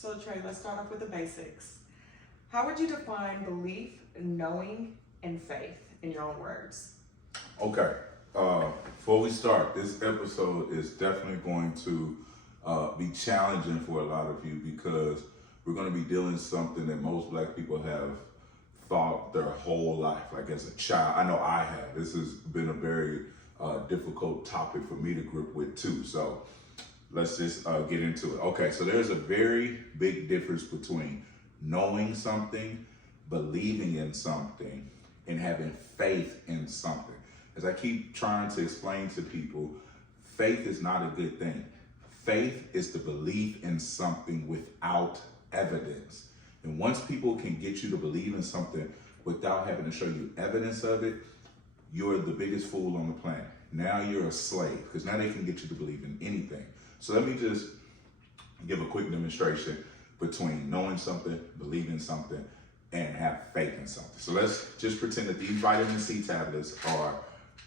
So Trey, let's start off with the basics. How would you define belief, knowing, and faith in your own words? Okay. Before we start, this episode is definitely going to be challenging for a lot of you because we're going to be dealing with something that most Black people have thought their whole life, like as a child. I know I have. This has been a very difficult topic for me to grip with too. So let's just get into it. Okay, so there's a very big difference between knowing something, believing in something, and having faith in something. As I keep trying to explain to people, faith is not a good thing. Faith is the belief in something without evidence. And once people can get you to believe in something without having to show you evidence of it, you're the biggest fool on the planet. Now you're a slave, because now they can get you to believe in anything. So let me just give a quick demonstration between knowing something, believing something, and have faith in something. So let's just pretend that these vitamin C tablets are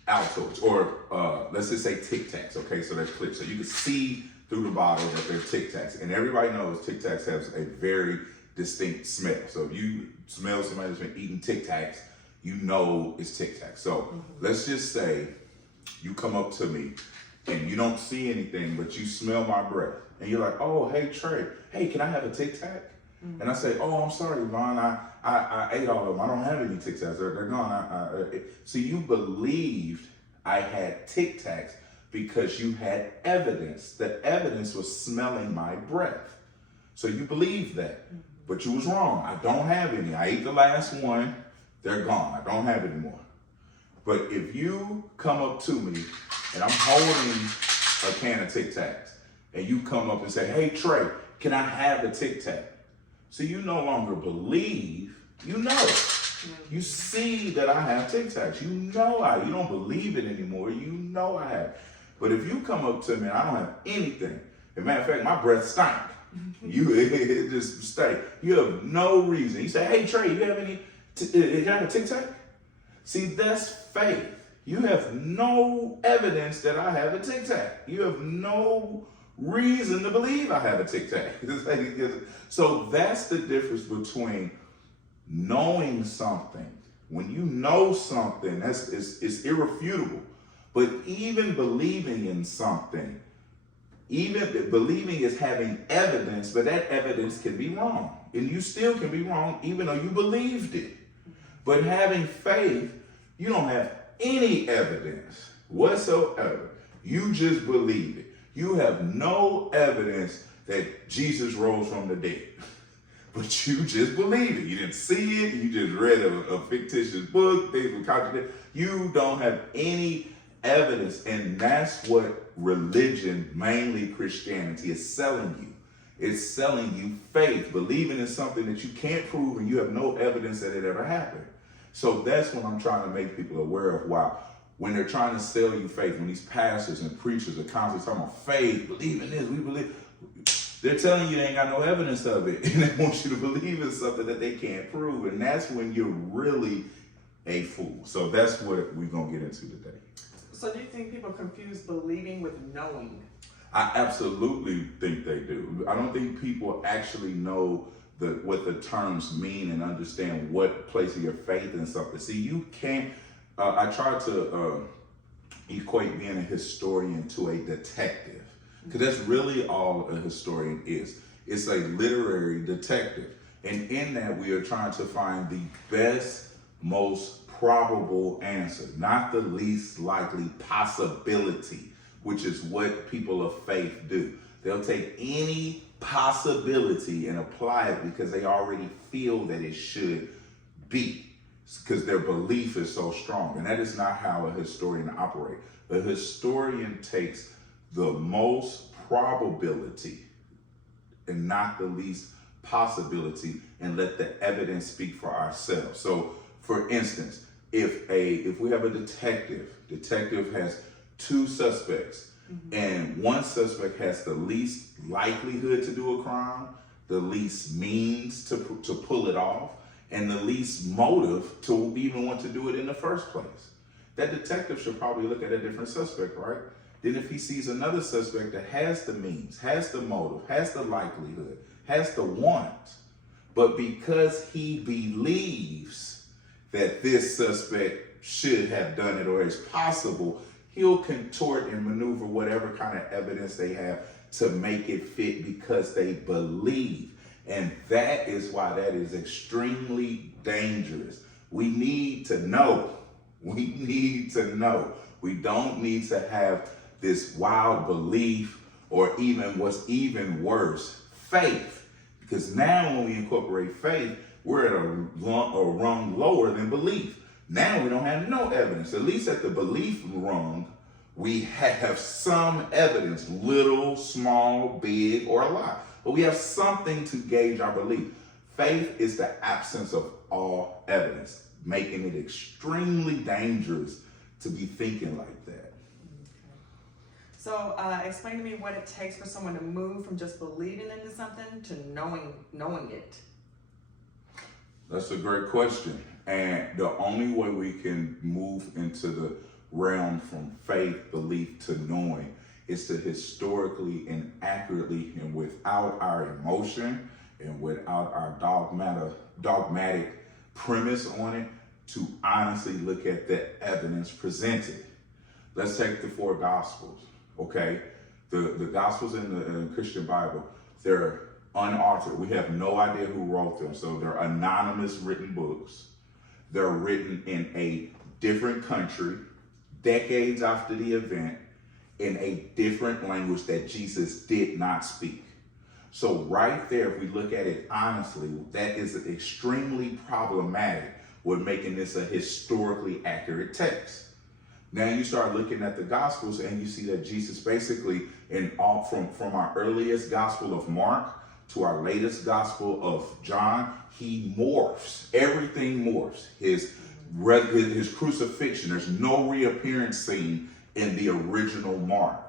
Altoids, or let's just say Tic Tacs, okay? So that's clear. So you can see through the bottle that they're Tic Tacs. And everybody knows Tic Tacs has a very distinct smell. So if you smell somebody that's been eating Tic Tacs, you know it's Tic Tacs. So let's just say you come up to me and you don't see anything, but you smell my breath. And you're like, oh, hey, Trey, hey, can I have a Tic Tac? And I say, oh, I'm sorry, Vaughn, I ate all of them. I don't have any Tic Tacs, they're gone. So you believed I had Tic Tacs because you had evidence. The evidence was smelling my breath. So you believed that, but you was wrong. I don't have any. I ate the last one, they're gone. I don't have any more. But if you come up to me and I'm holding a can of Tic Tacs and you come up and say, hey, Trey, can I have a Tic Tac? So you no longer believe, you know. You see that I have Tic Tacs. You know you don't believe it anymore. You know I have. But if you come up to me and I don't have anything, as a matter of fact, my breath stank. It just stank. You have no reason. You say, hey, Trey, you have any, you have a Tic Tac? See, that's faith. You have no evidence that I have a Tic Tac. You have no reason to believe I have a Tic Tac. So that's the difference between knowing something. When you know something, it's irrefutable. But even believing in something, even believing is having evidence, but that evidence can be wrong. And you still can be wrong even though you believed it. But having faith, you don't have any evidence whatsoever. You just believe it. You have no evidence that Jesus rose from the dead, but you just believe it. You didn't see it. You just read a fictitious book. Things were contradicted. You don't have any evidence, and that's what religion, mainly Christianity, is selling you. It's selling you faith, believing in something that you can't prove and you have no evidence that it ever happened. So that's what I'm trying to make people aware of. Wow. When they're trying to sell you faith, when these pastors and preachers are constantly talking about faith, believe in this, we believe, they're telling you they ain't got no evidence of it. And they want you to believe in something that they can't prove. And that's when you're really a fool. So that's what we're going to get into today. So do you think people confuse believing with knowing? I absolutely think they do. I don't think people actually know what the terms mean and understand what place of your faith in something. See, you can't, I try to equate being a historian to a detective, because that's really all a historian is. It's a literary detective. And in that, we are trying to find the best, most probable answer, not the least likely possibility, which is what people of faith do. They'll take any possibility and apply it because they already feel that it should be, because their belief is so strong. And that is not how a historian operates. A historian takes the most probability and not the least possibility and let the evidence speak for ourselves. So for instance, if we have a detective has two suspects, and one suspect has the least likelihood to do a crime, the least means to pull it off, and the least motive to even want to do it in the first place. That detective should probably look at a different suspect, right? Then if he sees another suspect that has the means, has the motive, has the likelihood, has the want, but because he believes that this suspect should have done it or is possible, he'll contort and maneuver whatever kind of evidence they have to make it fit because they believe. And that is why that is extremely dangerous. We need to know. We need to know. We don't need to have this wild belief or even what's even worse, faith. Because now when we incorporate faith, we're at a rung lower than belief. Now we don't have no evidence. At least at the belief rung, we have some evidence, little, small, big, or a lot. But we have something to gauge our belief. Faith is the absence of all evidence, making it extremely dangerous to be thinking like that. So explain to me what it takes for someone to move from just believing into something to knowing it. That's a great question. And the only way we can move into the realm from faith, belief to knowing is to historically and accurately and without our emotion and without our dogmatic premise on it, to honestly look at the evidence presented. Let's take the 4 Gospels, okay? The Gospels in the Christian Bible, they're unauthored. We have no idea who wrote them. So they're anonymous written books. They're written in a different country, decades after the event, in a different language that Jesus did not speak. So right there, if we look at it honestly, that is extremely problematic with making this a historically accurate text. Now you start looking at the Gospels and you see that Jesus basically, from our earliest Gospel of Mark to our latest Gospel of John, he morphs. Everything morphs. His crucifixion, there's no reappearance scene in the original Mark.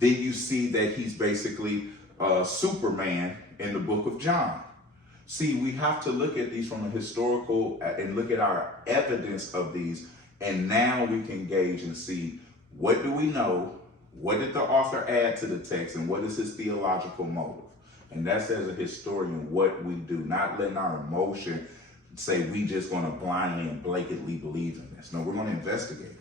Then you see that he's basically Superman in the book of John. See, we have to look at these from a historical and look at our evidence of these, and now we can gauge and see, what do we know, what did the author add to the text, and what is his theological motive? And that's, as a historian, what we do, not letting our emotion say we just going to blindly and blatantly believe in this. No, we're going to investigate it.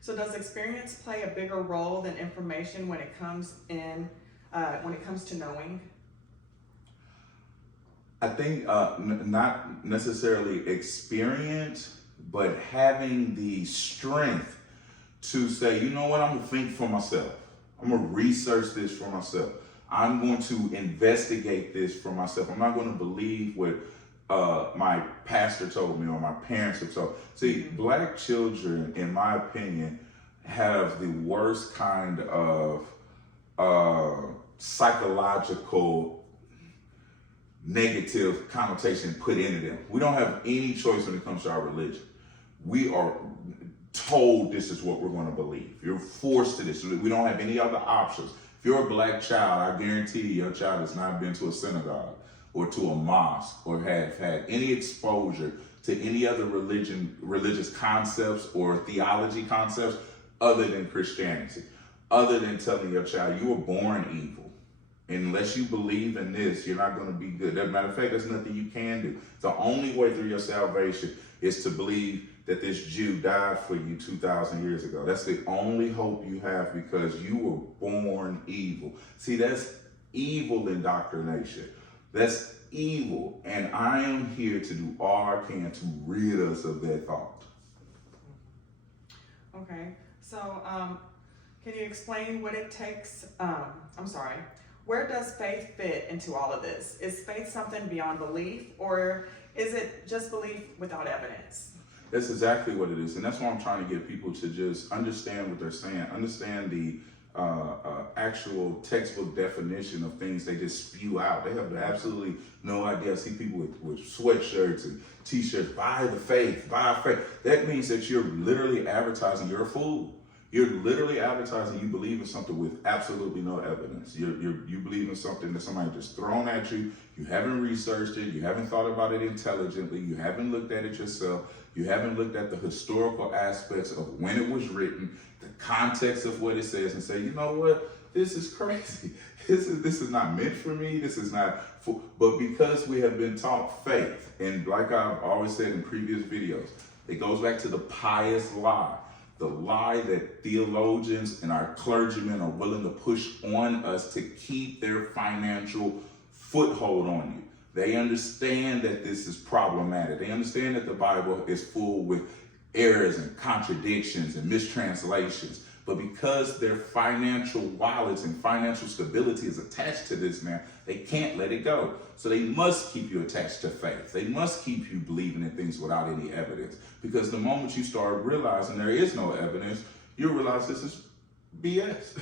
So does experience play a bigger role than information when it comes to knowing? I think not necessarily experience, but having the strength to say, you know what, I'm going to think for myself. I'm going to research this for myself. I'm going to investigate this for myself. I'm not going to believe what my pastor told me or my parents have told. See, Black children, in my opinion, have the worst kind of psychological negative connotation put into them. We don't have any choice when it comes to our religion. We are told this is what we're going to believe. You're forced to this. We don't have any other options. If you're a Black child, I guarantee you your child has not been to a synagogue or to a mosque or have had any exposure to any other religious concepts or theology concepts other than Christianity, other than telling your child you were born evil. Unless you believe in this, you're not going to be good. As a matter of fact, there's nothing you can do. The only way through your salvation is to believe that this Jew died for you 2,000 years ago. That's the only hope you have, because you were born evil. See, that's evil indoctrination. That's evil. And I am here to do all I can to rid us of that thought. Okay. So can you explain what it takes? Where does faith fit into all of this? Is faith something beyond belief, or is it just belief without evidence? That's exactly what it is. And that's why I'm trying to get people to just understand what they're saying, understand the actual textbook definition of things they just spew out. They have absolutely no idea. I see people with sweatshirts and t-shirts, buy the faith, buy faith. That means that you're literally advertising you're a fool. You're literally advertising you believe in something with absolutely no evidence. You believe in something that somebody just thrown at you. You haven't researched it. You haven't thought about it intelligently. You haven't looked at it yourself. You haven't looked at the historical aspects of when it was written, the context of what it says, and say, you know what? this is crazy. This is not meant for me. This is not for, but because we have been taught faith, and like I've always said in previous videos, it goes back to the pious lie. The lie that theologians and our clergymen are willing to push on us to keep their financial foothold on you. They understand that this is problematic. They understand that the Bible is full with errors and contradictions and mistranslations. But because their financial wallets and financial stability is attached to this, man, they can't let it go. So they must keep you attached to faith. They must keep you believing in things without any evidence. Because the moment you start realizing there is no evidence, you'll realize this is BS.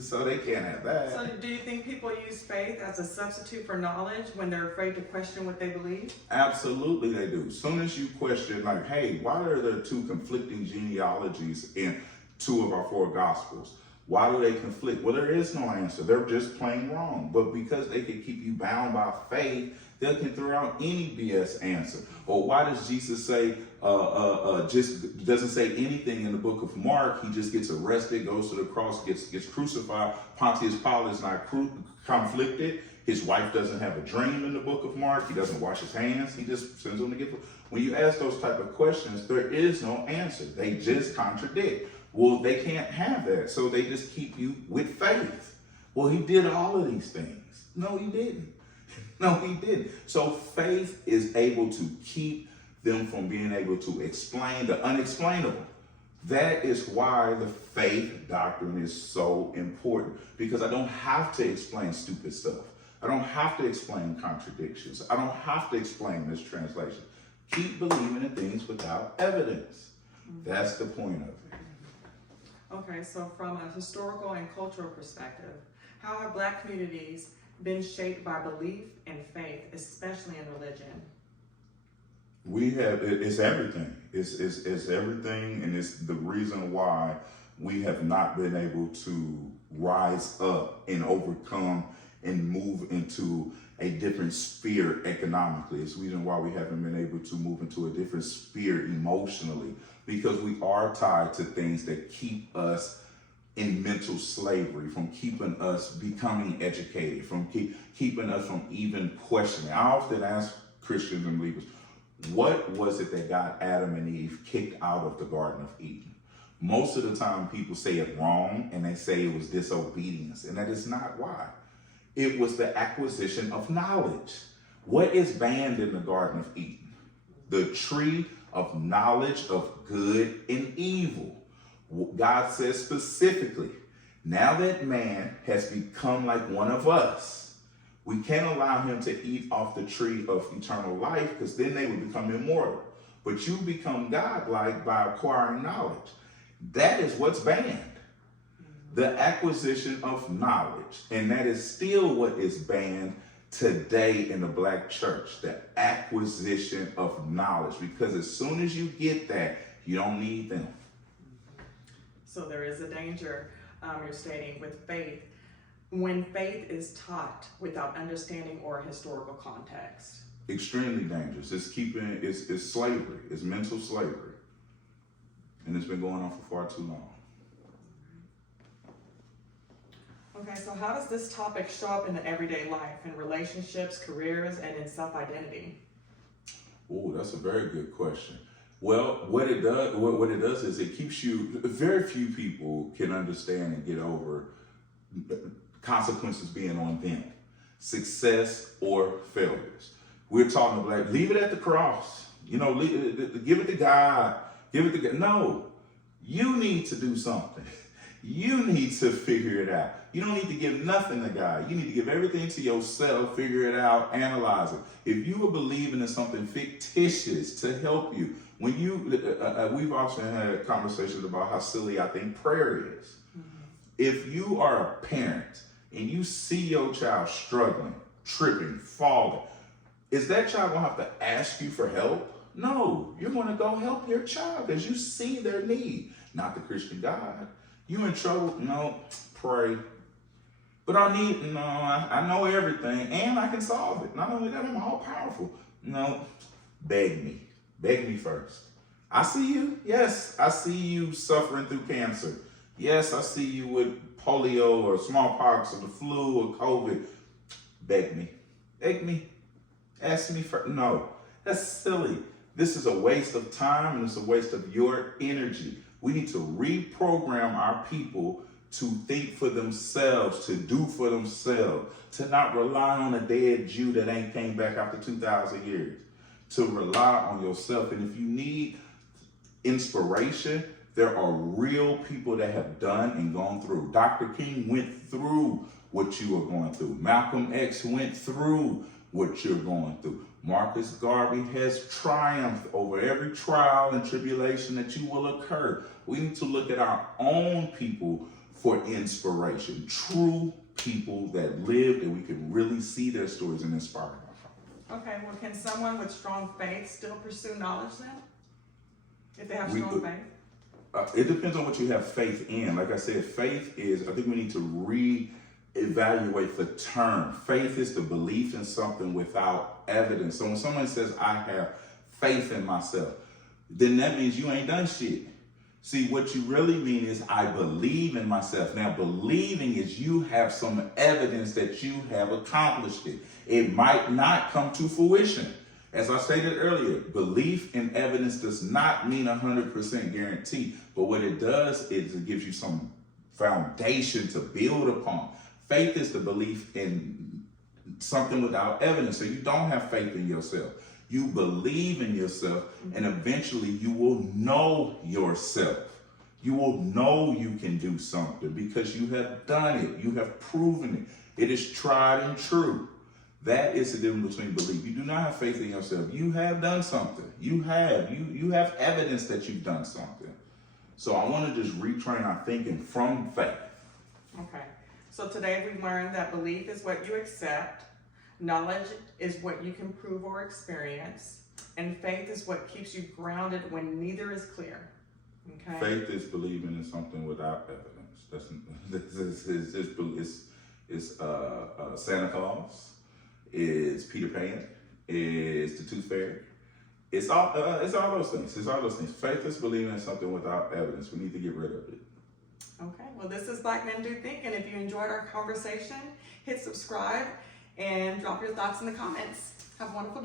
So they can't have that. So do you think people use faith as a substitute for knowledge when they're afraid to question what they believe? Absolutely they do. As soon as you question, like, hey, why are there two conflicting genealogies in 2 of our 4 gospels? Why do they conflict? Well, there is no answer. They're just plain wrong. But because they can keep you bound by faith, they can throw out any BS answer. Or why does Jesus say, just doesn't say anything in the book of Mark? He just gets arrested, goes to the cross, gets crucified. Pontius Pilate is not conflicted. His wife doesn't have a dream in the book of Mark. He doesn't wash his hands. He just sends them to get. When you ask those type of questions, there is no answer. They just contradict. Well, they can't have that, so they just keep you with faith. Well, he did all of these things. No, he didn't. No, he didn't. So faith is able to keep them from being able to explain the unexplainable. That is why the faith doctrine is so important, because I don't have to explain stupid stuff. I don't have to explain contradictions. I don't have to explain mistranslations. Keep believing in things without evidence. That's the point of it. Okay, so from a historical and cultural perspective, how have Black communities been shaped by belief and faith, especially in religion? We have, it's everything. It's everything, and it's the reason why we have not been able to rise up and overcome and move into a different sphere economically. It's the reason why we haven't been able to move into a different sphere emotionally, because we are tied to things that keep us in mental slavery, from keeping us becoming educated, from keeping us from even questioning. I often ask Christians and believers, what was it that got Adam and Eve kicked out of the Garden of Eden? Most of the time people say it wrong, and they say it was disobedience, and that is not why. It was the acquisition of knowledge. What is banned in the Garden of Eden? The tree of knowledge of good and evil. God says specifically, now that man has become like one of us, we can't allow him to eat off the tree of eternal life, because then they would become immortal. But you become godlike by acquiring knowledge. That is what's banned. The acquisition of knowledge. And that is still what is banned today in the Black church, the acquisition of knowledge. Because as soon as you get that, you don't need them. So there is a danger, you're stating, with faith, when faith is taught without understanding or historical context. Extremely dangerous. It's slavery. It's mental slavery. And it's been going on for far too long. Okay, so how does this topic show up in the everyday life, in relationships, careers, and in self-identity? Oh, that's a very good question. Well, what it does is it keeps you, very few people can understand and get over consequences being on them, success or failures. We're talking about, leave it at the cross, give it to God, give it to God. No, you need to do something. You need to figure it out. You don't need to give nothing to God. You need to give everything to yourself, figure it out, analyze it. If you are believing in something fictitious to help you, when we've often had conversations about how silly I think prayer is. Mm-hmm. If you are a parent and you see your child struggling, tripping, falling, is that child gonna have to ask you for help? No, you're gonna go help your child because you see their need, not the Christian God. You in trouble? No, pray. But I know everything and I can solve it. Not only that, I'm all powerful. No, beg me. Beg me first. I see you. Yes, I see you suffering through cancer. Yes, I see you with polio or smallpox or the flu or COVID, beg me, ask me for, no, that's silly. This is a waste of time and it's a waste of your energy. We need to reprogram our people to think for themselves, to do for themselves, to not rely on a dead Jew that ain't came back after 2,000 years, to rely on yourself. And if you need inspiration, there are real people that have done and gone through. Dr. King went through what you are going through. Malcolm X went through what you're going through. Marcus Garvey has triumphed over every trial and tribulation that you will occur. We need to look at our own people for inspiration. True people that lived and we can really see their stories and inspire them. Okay, well, can someone with strong faith still pursue knowledge then? If they have strong faith? It depends on what you have faith in. Like I said, faith is, I think we need to reevaluate the term. Faith is the belief in something without evidence. So when someone says, I have faith in myself, then that means you ain't done shit. See, what you really mean is, I believe in myself. Now, believing is you have some evidence that you have accomplished it. It might not come to fruition. As I stated earlier, belief in evidence does not mean 100% guarantee, but what it does is it gives you some foundation to build upon. Faith is the belief in something without evidence. So you don't have faith in yourself. You believe in yourself, and eventually you will know yourself. You will know you can do something because you have done it. You have proven it. It is tried and true. That is the difference between belief. You do not have faith in yourself. You have done something. You have evidence that you've done something. So I want to just retrain our thinking from faith. Okay. So today we learned that belief is what you accept, knowledge is what you can prove or experience, and faith is what keeps you grounded when neither is clear. Okay. Faith is believing in something without evidence. It's Santa Claus. Is Peter Pan, is the Tooth Fairy. It's all those things. It's all those things. Faith is believing in something without evidence. We need to get rid of it. Okay, well, this is Black Men Do Think, and if you enjoyed our conversation, hit subscribe and drop your thoughts in the comments. Have a wonderful day.